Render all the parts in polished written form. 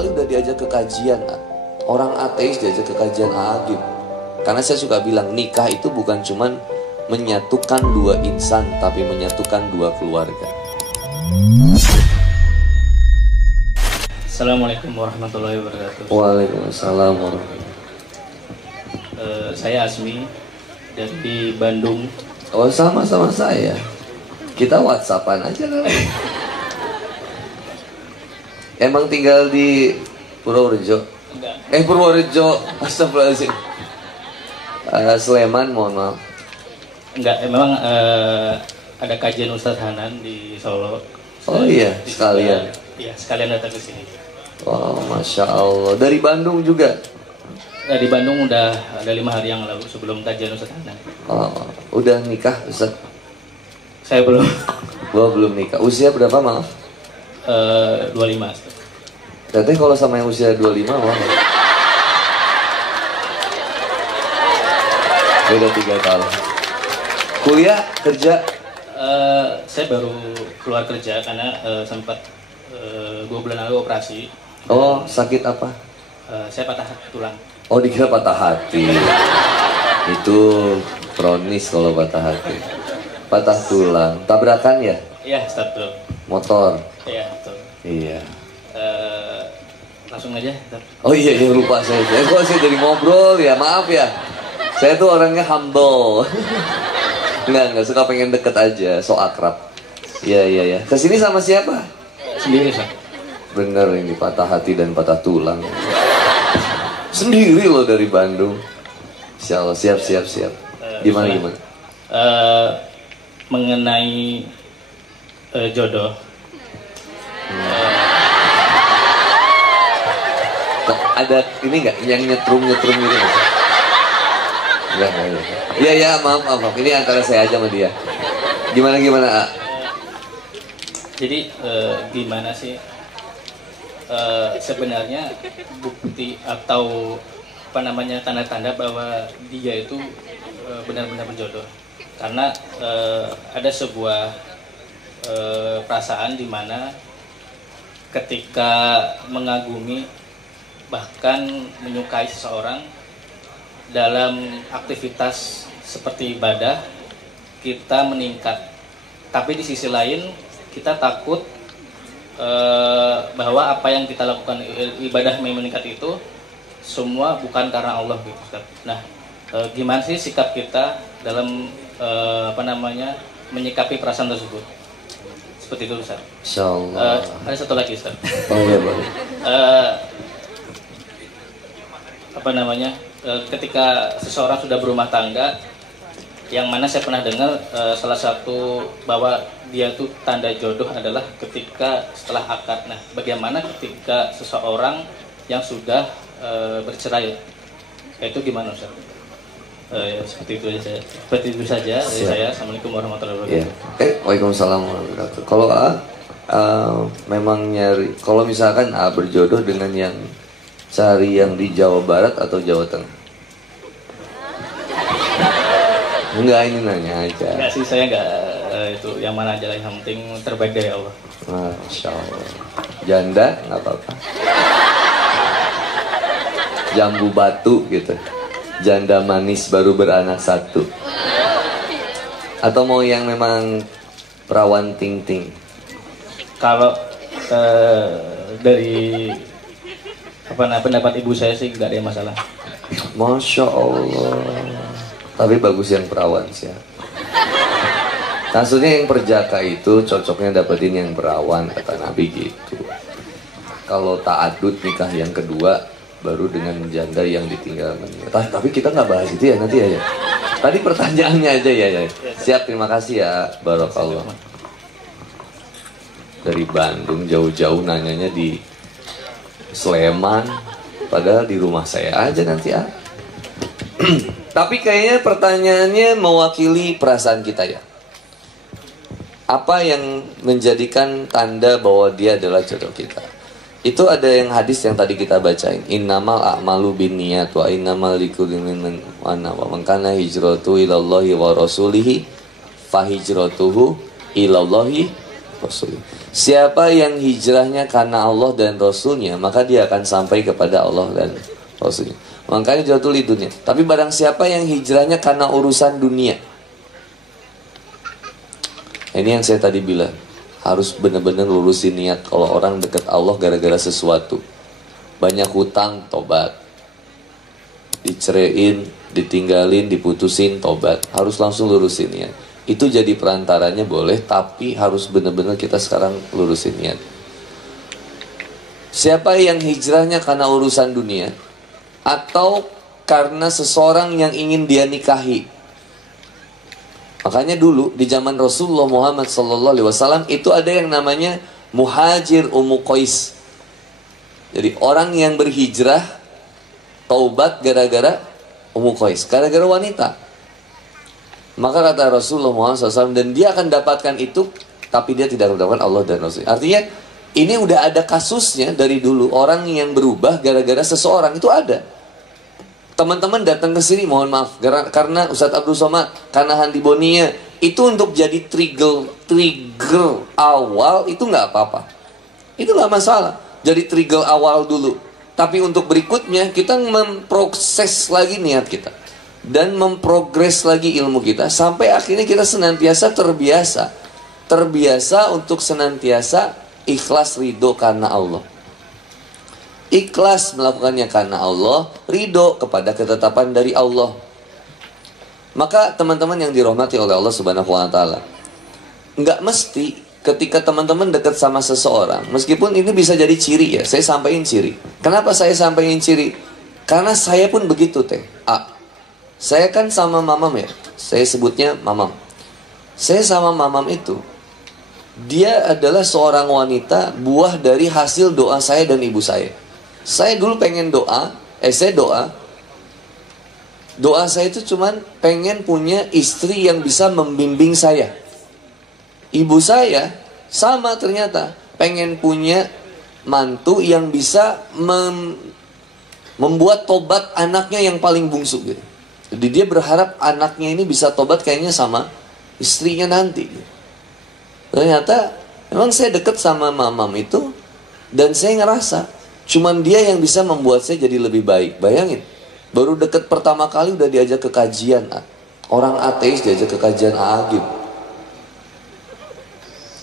kali udah diajak ke kajian, orang ateis diajak ke kajian Agim. Karena saya suka bilang nikah itu bukan cuman menyatukan dua insan, tapi menyatukan dua keluarga. Assalamualaikum warahmatullahi wabarakatuh. Waalaikumsalam warahmatullahi. Saya Asmi dari Bandung. Oh, sama-sama saya. Kita WhatsAppan aja kan. Emang tinggal di Purworejo? Enggak. Purworejo, astagfirullahaladzim. Sleman, mohon maaf. Enggak, memang ada kajian Ustadz Hanan di Solo. Oh iya, sekalian. Iya, sekalian datang ke sini. Wow, Masya Allah. Dari Bandung juga? Di Bandung udah ada 5 hari yang lalu sebelum kajian Ustadz Hanan. Oh, udah nikah Ustaz? Saya belum. Gua belum nikah. Usia berapa maaf? 25. Teteh kalau sama yang usia 25 mau? Beda 3 tahun. Kuliah, kerja? Saya baru keluar kerja karena sempat 2 bulan lalu operasi. Oh, sakit apa? Saya patah tulang. Oh, dikira patah hati. Itu kronis kalau patah hati. Patah tulang. Tabrakan ya? Iya, betul. Motor? Iya, betul. Iya. Langsung aja. Oh iya, lupa saya. Kok saya jadi ngobrol ya, maaf ya. Saya tuh orangnya humble. Enggak suka pengen deket aja, so akrab. Iya. Kesini sama siapa? Sendiri, Pak. Bener ini patah hati dan patah tulang. Sendiri loh dari Bandung. Insya Allah, siap. Gimana? Mengenai jodoh. Ada ini nggak yang nyetrum gitu? Enggak. Iya, maaf. Ini antara saya aja sama dia. Gimana? Jadi gimana sih sebenarnya bukti atau tanda-tanda bahwa dia itu benar-benar berjodoh? Karena ada sebuah perasaan di mana ketika mengagumi bahkan menyukai seseorang dalam aktivitas seperti ibadah kita meningkat, tapi di sisi lain kita takut bahwa apa yang kita lakukan ibadah meningkat itu semua bukan karena Allah gitu, Ustaz. Nah, gimana sih sikap kita dalam menyikapi perasaan tersebut? Seperti itu, Ustaz. Insyaallah. Ada satu lagi, Ustaz. Oh iya, boleh. Ketika seseorang sudah berumah tangga, yang mana saya pernah dengar salah satu bahwa dia tuh tanda jodoh adalah ketika setelah akad. Nah, bagaimana ketika seseorang yang sudah bercerai, itu gimana, Ustaz? Seperti itu saja dari saya. Assalamualaikum warahmatullahi wabarakatuh. Waalaikumsalam warahmatullahi wabarakatuh. Kalau memang nyari, kalau misalkan berjodoh dengan yang cari yang di Jawa Barat atau Jawa Tengah? Enggak, ini nanya aja. Enggak sih, saya enggak itu yang mana aja lah, yang penting terbaik dari Allah. Masya Allah. Janda nggak apa-apa. Jambu batu gitu. Janda manis baru beranak 1. Atau mau yang memang perawan ting-ting? Kalau dari pendapat ibu saya sih nggak ada masalah. Masya Allah. Tapi bagus yang perawan sih ya. Maksudnya yang perjaka itu cocoknya dapetin yang perawan, kata Nabi gitu. Kalau ta'adud nikah yang kedua baru dengan janda yang ditinggal menikah. Tapi kita nggak bahas itu ya nanti ya. Tadi pertanyaannya aja ya. Siap, terima kasih ya. Barakallah. Dari Bandung jauh-jauh nanyanya di Sleman, padahal di rumah saya aja nanti ya. Tapi kayaknya pertanyaannya mewakili perasaan kita ya. Apa yang menjadikan tanda bahwa dia adalah jodoh kita? Itu ada yang hadis yang tadi kita bacain. Innamal a'malu binniyat wa innamal likulli imrin ma nawa. Man kana hijratu ilallahi wa rasulihi fa hijratuhu ilallahi Rasulih. Siapa yang hijrahnya karena Allah dan Rasulnya, maka dia akan sampai kepada Allah dan Rasulnya. Makanya jatuh di dunia. Tapi barang siapa yang hijrahnya karena urusan dunia, ini yang saya tadi bilang, harus benar-benar lurusin niat. Kalau orang dekat Allah gara-gara sesuatu, banyak hutang, tobat. Diceraiin, ditinggalin, diputusin, tobat. Harus langsung lurusin niat. Itu jadi perantaranya boleh, tapi harus benar-benar kita sekarang lurusin niat. Siapa yang hijrahnya karena urusan dunia atau karena seseorang yang ingin dia nikahi. Makanya dulu di zaman Rasulullah Muhammad SAW itu ada yang namanya muhajir Ummu Qais. Jadi orang yang berhijrah taubat gara-gara Ummu Qais, gara-gara wanita. Maka kata Rasulullah Muhammad SAW, dan dia akan dapatkan itu, tapi dia tidak mendapatkan Allah dan Rasul. Artinya ini udah ada kasusnya dari dulu. Orang yang berubah gara-gara seseorang itu ada. Teman-teman datang ke sini, mohon maaf, karena Ustadz Abdul Somad, karena Handi Bonia, itu untuk jadi trigger awal itu nggak apa-apa. Itu nggak masalah. Jadi trigger awal dulu. Tapi untuk berikutnya kita memproses lagi niat kita dan memprogres lagi ilmu kita sampai akhirnya kita senantiasa terbiasa untuk senantiasa ikhlas ridho karena Allah. Ikhlas melakukannya karena Allah, ridho kepada ketetapan dari Allah. Maka teman-teman yang dirahmati oleh Allah Subhanahu wa taala, nggak mesti ketika teman-teman dekat sama seseorang, meskipun ini bisa jadi ciri ya, saya sampaikan ciri. Kenapa saya sampaikan ciri? Karena saya pun begitu teh. Saya kan sama mamam ya, saya sebutnya mamam. Saya sama mamam itu, dia adalah seorang wanita buah dari hasil doa saya dan ibu saya. Saya dulu pengen saya doa saya itu cuman pengen punya istri yang bisa membimbing saya. Ibu saya sama ternyata pengen punya mantu yang bisa membuat tobat anaknya yang paling bungsu gitu. Jadi dia berharap anaknya ini bisa tobat kayaknya sama istrinya nanti. Ternyata memang saya deket sama mamam itu, dan saya ngerasa cuman dia yang bisa membuat saya jadi lebih baik. Bayangin, baru deket pertama kali udah diajak ke kajian. Orang ateis diajak ke kajian Agim.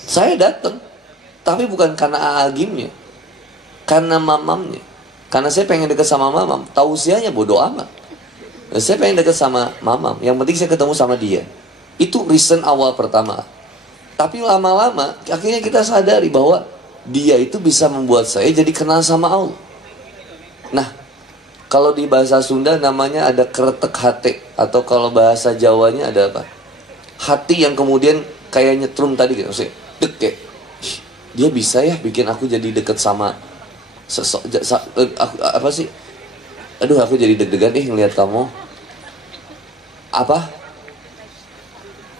Saya datang, tapi bukan karena Agimnya, karena mamamnya. Karena saya pengen deket sama mamam. Tausiahnya bodoh amat. Saya pengen deket sama mamam. Yang penting saya ketemu sama dia. Itu reason awal pertama. Tapi lama-lama akhirnya kita sadari bahwa dia itu bisa membuat saya jadi kenal sama Allah. Nah, kalau di bahasa Sunda namanya ada kretek hati, atau kalau bahasa Jawanya ada apa? Hati yang kemudian kayak nyetrum tadi gitu. Maksudnya, dek, dia bisa ya bikin aku jadi deket sama apa sih? Aduh, aku jadi deg-degan ngelihat kamu. Apa?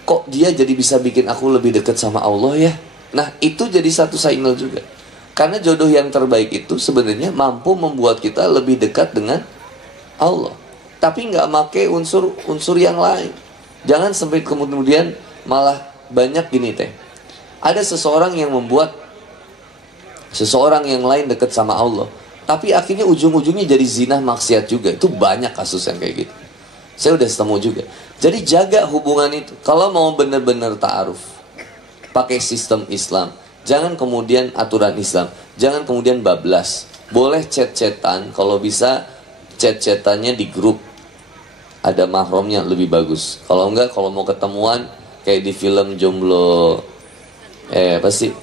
Kok dia jadi bisa bikin aku lebih dekat sama Allah ya? Nah, itu jadi satu signal juga. Karena jodoh yang terbaik itu sebenarnya mampu membuat kita lebih dekat dengan Allah. Tapi nggak make unsur yang lain. Jangan sampai kemudian malah banyak gini teh. Ada seseorang yang membuat seseorang yang lain dekat sama Allah, tapi akhirnya ujung-ujungnya jadi zina maksiat juga. Itu banyak kasus yang kayak gitu. Saya udah ketemu juga. Jadi jaga hubungan itu. Kalau mau benar-benar ta'aruf, pakai sistem Islam. Jangan kemudian aturan Islam. Jangan kemudian bablas. Boleh chat-chatan, kalau bisa chat-chatannya di grup. Ada mahramnya lebih bagus. Kalau enggak, kalau mau ketemuan kayak di film Jomblo, apa sih?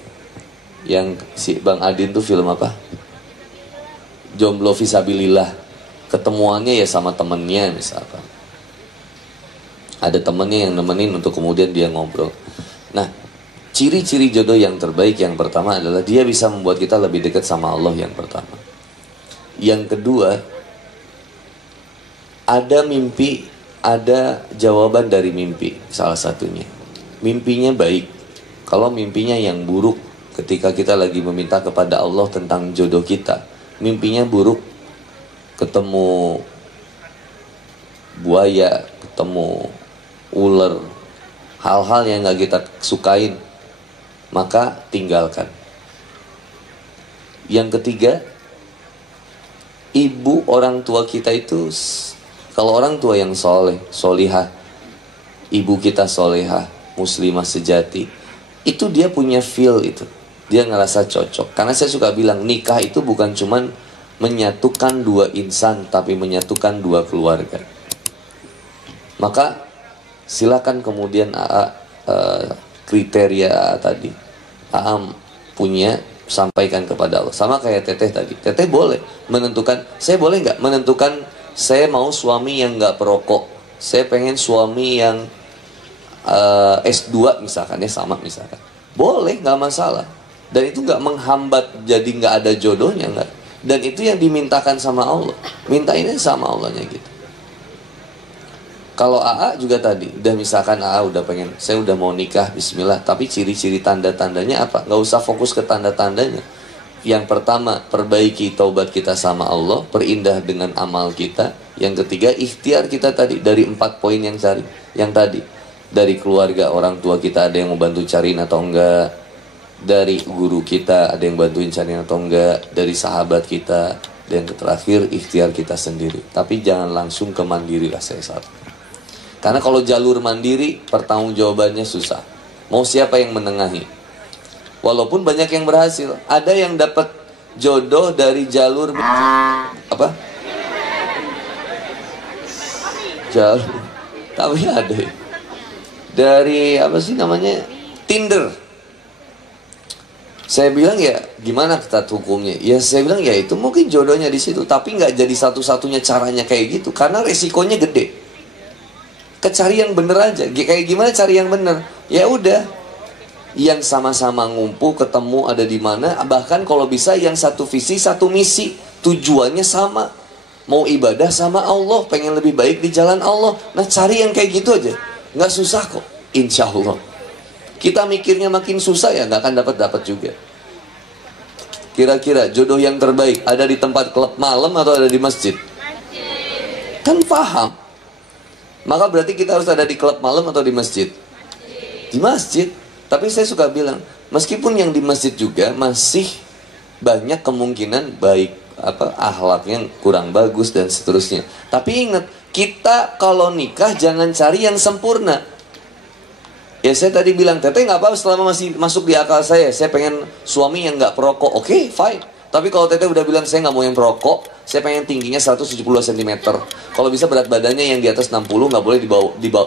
Yang si Bang Adin tuh film apa? Jomblo Fisabilillah. Ketemuannya ya sama temennya misalkan. Ada temennya yang nemenin untuk kemudian dia ngobrol. Nah, ciri-ciri jodoh yang terbaik yang pertama adalah dia bisa membuat kita lebih dekat sama Allah yang pertama. Yang kedua, ada mimpi, ada jawaban dari mimpi salah satunya. Mimpinya baik. Kalau mimpinya yang buruk ketika kita lagi meminta kepada Allah tentang jodoh kita, mimpinya buruk, ketemu buaya, ketemu ular, hal-hal yang gak kita sukain, maka tinggalkan. Yang ketiga, ibu orang tua kita itu, kalau orang tua yang soleh, solihah, ibu kita solehah, muslimah sejati, itu dia punya feel itu, dia ngerasa cocok. Karena saya suka bilang, nikah itu bukan cuman menyatukan dua insan, tapi menyatukan dua keluarga. Maka silakan kemudian kriteria tadi punya, sampaikan kepada Allah. Sama kayak Teteh tadi, Teteh boleh menentukan, saya boleh nggak menentukan saya mau suami yang nggak perokok, saya pengen suami yang S2 misalkan, ya sama misalkan, boleh, nggak masalah. Dan itu nggak menghambat jadi nggak ada jodohnya, nggak. Dan itu yang dimintakan sama Allah, mintainnya sama Allahnya gitu. Kalau AA juga tadi, udah misalkan AA udah pengen, saya udah mau nikah, bismillah. Tapi ciri-ciri tanda-tandanya apa? Gak usah fokus ke tanda-tandanya. Yang pertama, perbaiki taubat kita sama Allah, perindah dengan amal kita. Yang ketiga, ikhtiar kita tadi, dari 4 poin yang tadi. Dari keluarga, orang tua kita ada yang mau bantu cariin atau enggak. Dari guru kita ada yang bantuin cariin atau enggak. Dari sahabat kita. Dan terakhir, ikhtiar kita sendiri. Tapi jangan langsung ke mandiri lah saya satu. Karena kalau jalur mandiri, pertanggungjawabannya susah. Mau siapa yang menengahi? Walaupun banyak yang berhasil, ada yang dapat jodoh dari jalur apa? Jalur, tapi ada dari apa sih namanya? Tinder. Saya bilang ya, gimana ketat hukumnya? Ya saya bilang ya itu mungkin jodohnya di situ, tapi nggak jadi satu-satunya caranya kayak gitu, karena resikonya gede. Cari yang bener aja. Kayak gimana cari yang bener? Ya udah, yang sama-sama ngumpul, ketemu ada di mana. Bahkan kalau bisa yang satu visi, satu misi, tujuannya sama, mau ibadah sama Allah, pengen lebih baik di jalan Allah. Nah cari yang kayak gitu aja, nggak susah kok, insya Allah. Kita mikirnya makin susah ya nggak akan dapat juga. Kira-kira jodoh yang terbaik ada di tempat klub malam atau ada di masjid? Kan paham. Maka berarti kita harus ada di klub malam atau di masjid? Di masjid. Tapi saya suka bilang, meskipun yang di masjid juga masih banyak kemungkinan baik akhlaknya kurang bagus dan seterusnya. Tapi ingat, kita kalau nikah jangan cari yang sempurna. Ya saya tadi bilang, Teteh nggak apa-apa selama masih masuk di akal saya pengen suami yang nggak perokok. Oke, fine. Tapi kalau Teteh udah bilang saya nggak mau yang perokok, saya pengen tingginya 170 cm. Kalau bisa berat badannya yang di atas 60, nggak boleh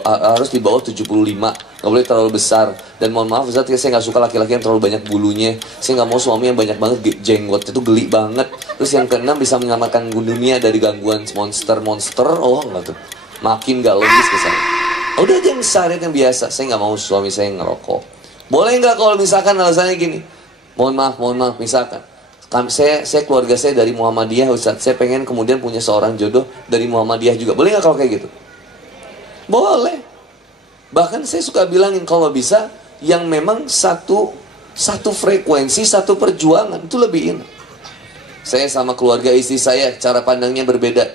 harus di bawah 75, nggak boleh terlalu besar. Dan mohon maaf Ustaz, saya nggak suka laki-laki yang terlalu banyak bulunya. Saya nggak mau suami yang banyak banget jenggot, itu geli banget. Terus yang keenam, bisa menyelamatkan dunia dari gangguan monster. Oh nggak tuh, makin nggak logis ke saya. Udah aja yang syariat yang biasa. Saya nggak mau suami saya ngerokok. Boleh nggak kalau misalkan alasannya gini? Mohon maaf, misalkan saya keluarga saya dari Muhammadiyah Ustaz, saya pengen kemudian punya seorang jodoh dari Muhammadiyah juga. Boleh nggak kalau kayak gitu? Boleh. Bahkan saya suka bilangin kalau bisa yang memang satu frekuensi, satu perjuangan, itu lebih enak. Saya sama keluarga istri saya cara pandangnya berbeda.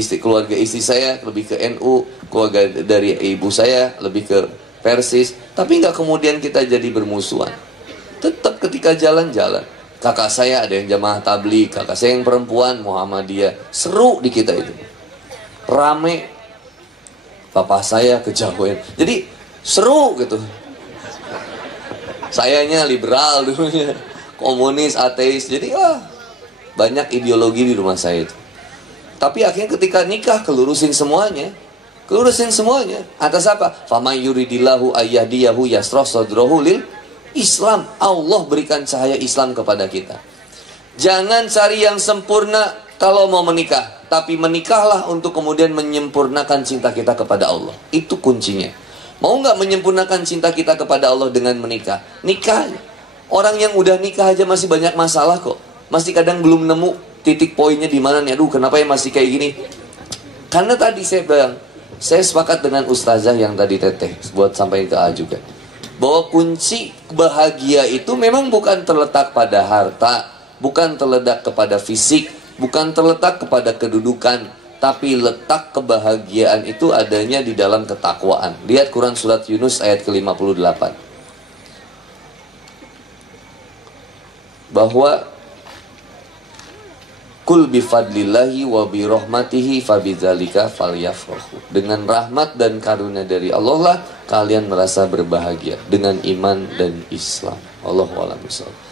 Keluarga istri saya lebih ke NU, keluarga dari ibu saya lebih ke Persis. Tapi nggak kemudian kita jadi bermusuhan. Tetap ketika jalan-jalan, kakak saya ada yang jamaah tabligh, kakak saya yang perempuan Muhammadiyah, seru di kita itu, rame. Papa saya kejauhan, jadi seru gitu. Sayanya liberal dulunya, komunis, ateis, jadi banyak ideologi di rumah saya itu. Tapi akhirnya ketika nikah kelurusin semuanya. Atas apa? Fama yuridillahu ayyahdiyahu yasroh sodrohu lil Islam. Allah berikan cahaya Islam kepada kita. Jangan cari yang sempurna kalau mau menikah, tapi menikahlah untuk kemudian menyempurnakan cinta kita kepada Allah. Itu kuncinya. Mau nggak menyempurnakan cinta kita kepada Allah dengan menikah? Nikah. Orang yang udah nikah aja masih banyak masalah kok. Masih kadang belum nemu titik poinnya di mana nih. Aduh, kenapa ya masih kayak gini? Karena tadi saya bilang, saya sepakat dengan ustazah yang tadi Teteh buat sampaikan ke A juga, bahwa kunci bahagia itu memang bukan terletak pada harta, bukan terletak kepada fisik, bukan terletak kepada kedudukan, tapi letak kebahagiaan itu adanya di dalam ketakwaan. Lihat Quran surat Yunus ayat ke-58. bahwa kul bifadlillahi wa birahmatihi fabidzalika falyafrahu. Dengan rahmat dan karunia dari Allah lah kalian merasa berbahagia, dengan iman dan Islam. Allahu a'lam bishawab.